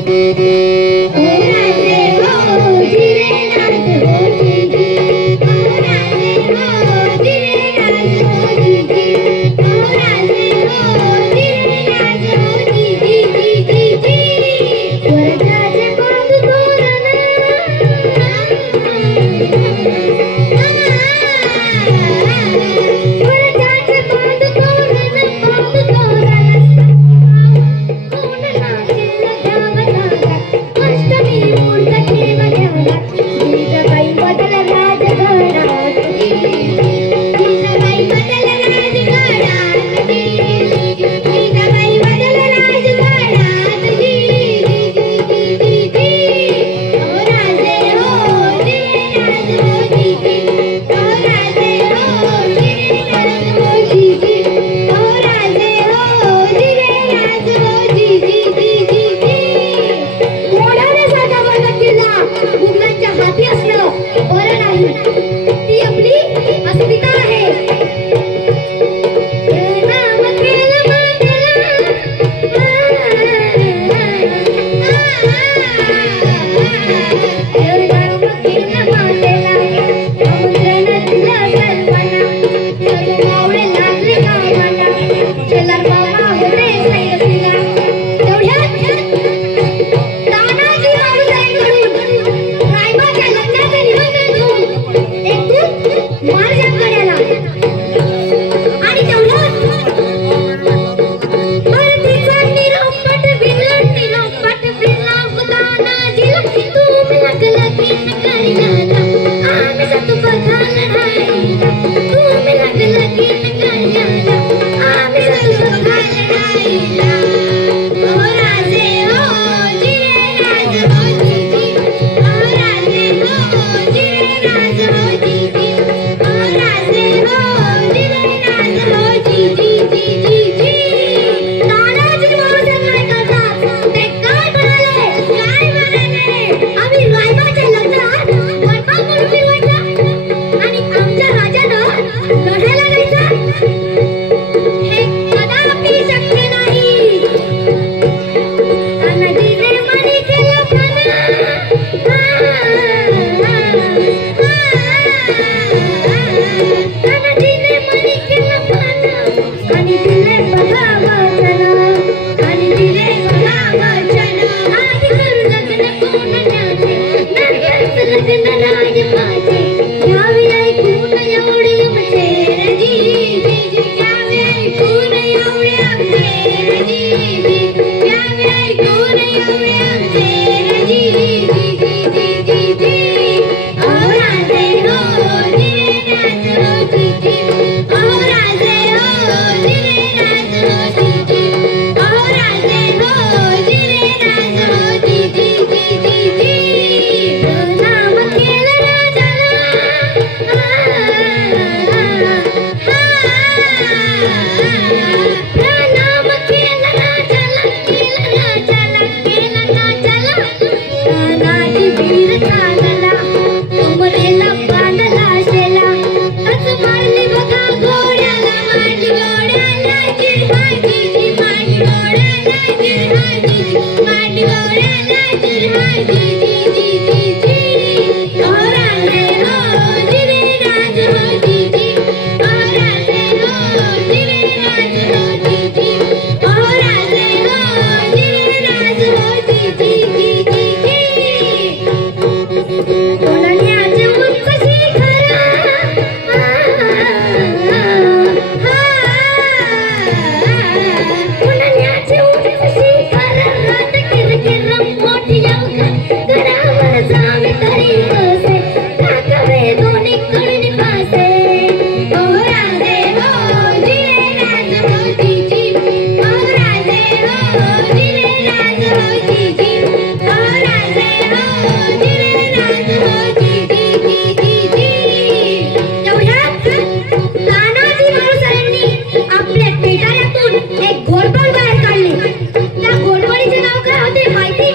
Música see. নৌকা হতে পাইতে